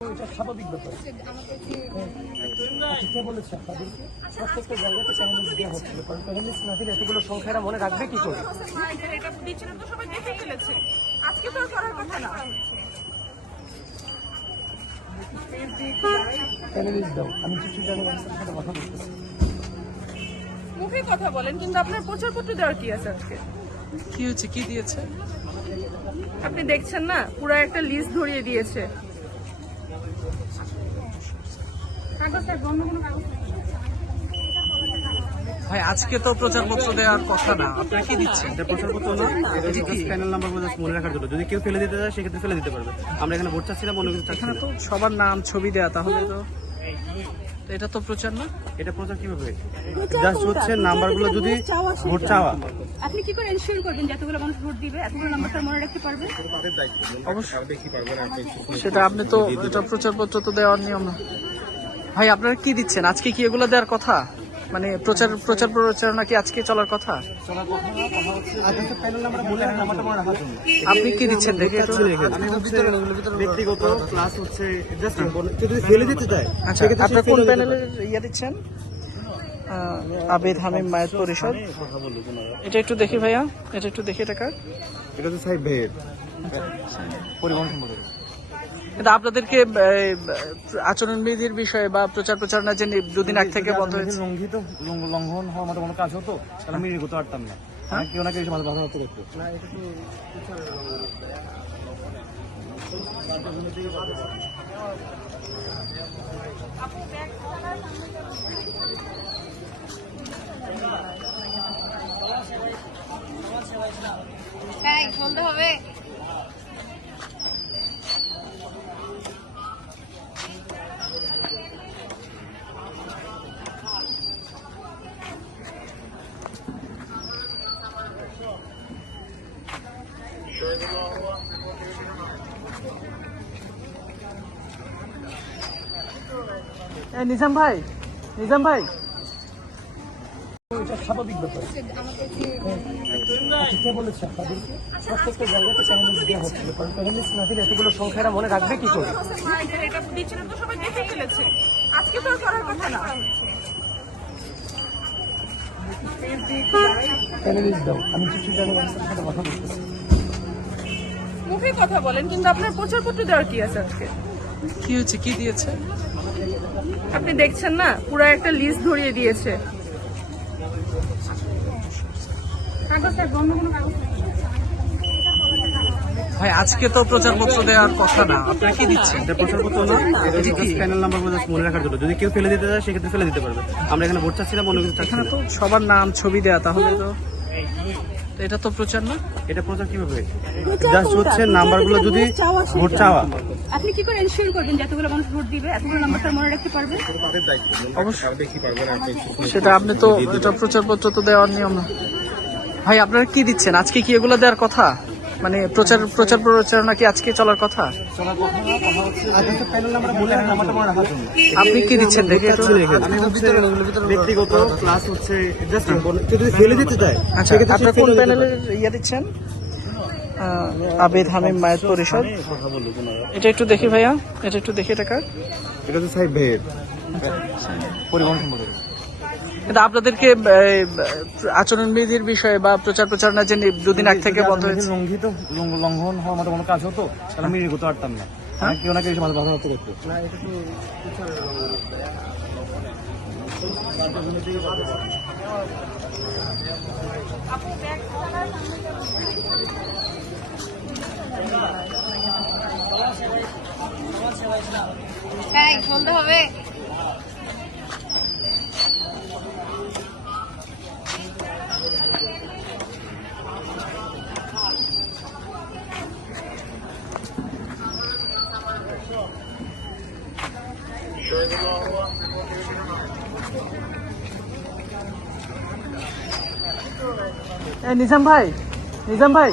এটা স্বাভাবিক ব্যাপার। আচ্ছা, বলেছে আপনাদেরকে প্রত্যেকটা জায়গাতে প্যারামিস দেওয়া হচ্ছিল। কারণ প্যারামিস না দিলে এতগুলো সংখ্যা মনে রাখবে কি করে? এটা দিচ্ছিলেন তো সবাই দেখে ফেলেছে আজকে তো করার কথা না। প্যারামিস দাও আমি চিঠি জানি সাথে কথা বলতেছি মুখে কথা বলেন কিন্তু আপনার প্রচারপত্র দেওয়ার কি আছে আজকে? কি হয়েছে? কি দিয়েছে? আপনি দেখছেন না? পুরো একটা লিস্ট ধরিয়ে দিয়েছে। ভাই আজকে তো প্রচারপত্র দেওয়ার কথা না। আপনারা কি দিচ্ছেন? এটা প্রচারপত্র না এটা জাস্ট প্যানেল নাম্বার জাস্ট মনে রাখার জন্য। যদি কেউ ফেলে দিতে চায় সেক্ষেত্রে ফেলে দিতে পারবে। আমরা এখানে ভোট চাচ্ছিলাম অন্য কিছু চাচ্ছি এখানে না। তো সবার নাম ছবি দেয়া তাহলে তো তো এটা তো প্রচার না? এটা প্রচার কীভাবে জাস্ট হচ্ছে নাম্বারগুলো যদি ভোট চাওয়া। আপনি কি করে এনশিওর করবেন যে এতগুলো মানুষ ভোট দিবে? এতগুলো নাম্বারটা মনে রাখতে পারবে অবশ্যই। সেটা আপনি তো এটা প্রচারপত্র তো দেওয়ার নিয়ম না। ভাই আপনারা কি দিচ্ছেন? আজকে কি এগুলো দেওয়ার কথা? মানে প্রচার প্রচার প্রচারণা কি আজকে চলার কথা? আপনি কি দিচ্ছেন? দেখে একটু? আমি হচ্ছে ব্যক্তিগত ক্লাস হচ্ছে জাস্ট কেউ যদি ফেলে দিতে চায় আচ্ছা আপনার কোন প্যানেলের ইয়ে দিচ্ছেন? আবেদ হামিম মায়ের পরিষদ। এটা একটু দেখি ভাইয়া এটা একটু দেখি টাকা পারে। এটা হচ্ছে সাহেব ভাইয়ের। পরিবহন কিন্তু আপনাদেরকে আচরণবিধির বিষয়ে বা প্রচার প্রচারণা যে দুদিন আগ থেকে বন্ধ হয়েছে। লঙ্ঘিত লঙ্ঘন হওয়ার মতো কোনো কাজ হতো? তাহলে আমি এগোতে পারতাম না। হ্যাঁ? কেউ না কেউ মাঝে বাধা হতে দেখতো। হ্যাঁ বলতে হবে এ, নিজাম ভাই নিজাম ভাই এটা স্বাভাবিক ব্যাপার। আচ্ছা, কে বলেছে আপনাদেরকে প্রত্যেকটা জায়গাতে প্যারামিস দেওয়া হচ্ছিল কারণ প্যারামিস না দিলে এতগুলো সংখ্যা এরা মনে রাখবে কি করে? আজকে তো করার কথা না। প্যারামিস দাও আমি চিঠি জানি সাথে কথা বলতেছি মুখে কথা বলেন কিন্তু আপনার প্রচারপত্র দেওয়ার কি আছে আজকে? কি হয়েছে কি দিয়েছে? আপনি দেখছেন না? পুরো একটা লিস্ট ধরিয়ে দিয়েছে। ভাই আজকে তো প্রচারপত্র দেওয়ার কথা না। আপনারা কি দিচ্ছেন? এটা প্রচারপত্র না এটা জাস্ট প্যানেল নাম্বার জাস্ট মনে রাখার জন্য। যদি কেউ ফেলে দিতে চায় সেক্ষেত্রে ফেলে দিতে পারবে। আমরা এখানে ভোট চাচ্ছিলাম অন্য কিছু চাচ্ছি না। তো সবার নাম ছবি দেয়া তাহলে তো তো এটা তো প্রচার না? এটা প্রচার কীভাবে? জাস্ট হচ্ছে নাম্বারগুলো যদি ভোট চাওয়া আপনি কি করে এনশিওর করবেন যে এতগুলো মানুষ ভোট দিবে এতগুলো নাম্বারটা মনে রাখতে পারবে অবশ্যই সেটা আপনি তো এটা প্রচারপত্র তো দেওয়ার নিয়ম না। ভাই আপনারা কি দিচ্ছেন? আজকে কি এগুলো দেওয়ার কথা? মানে প্রচার প্রচার প্রচারণা কি আজকে চলার কথা? আপনি কি দিচ্ছেন? দেখে ব্যক্তিগত ক্লাস হচ্ছে ফেলে দিতে আচ্ছা আপনার কোন প্যানেলের ইয়ে দিচ্ছেন? আবেদ হামিম মায়ের পরিষদ। এটা একটু দেখি ভাইয়া এটা একটু দেখি টাকা। এটা হচ্ছে সাহেব ভাইয়ের। পরিবহন সম্পর্কে। কিন্তু আপনাদেরকে আচরণবিধির বিষয়ে বা প্রচার প্রচারণা যে নি- দুদিন আগ থেকে বন্ধ হয়েছে। লঙ্ঘিত লঙ্ঘন হওয়ার মতো কোনো কাজ হতো? তাহলে আমি এগোতে পারতাম না। হ্যাঁ? কেউ না কেউ মাঝে বাধা হতে দেখতো? হ্যাঁ বলতে হবে। নিজাম ভাই নিজাম ভাই।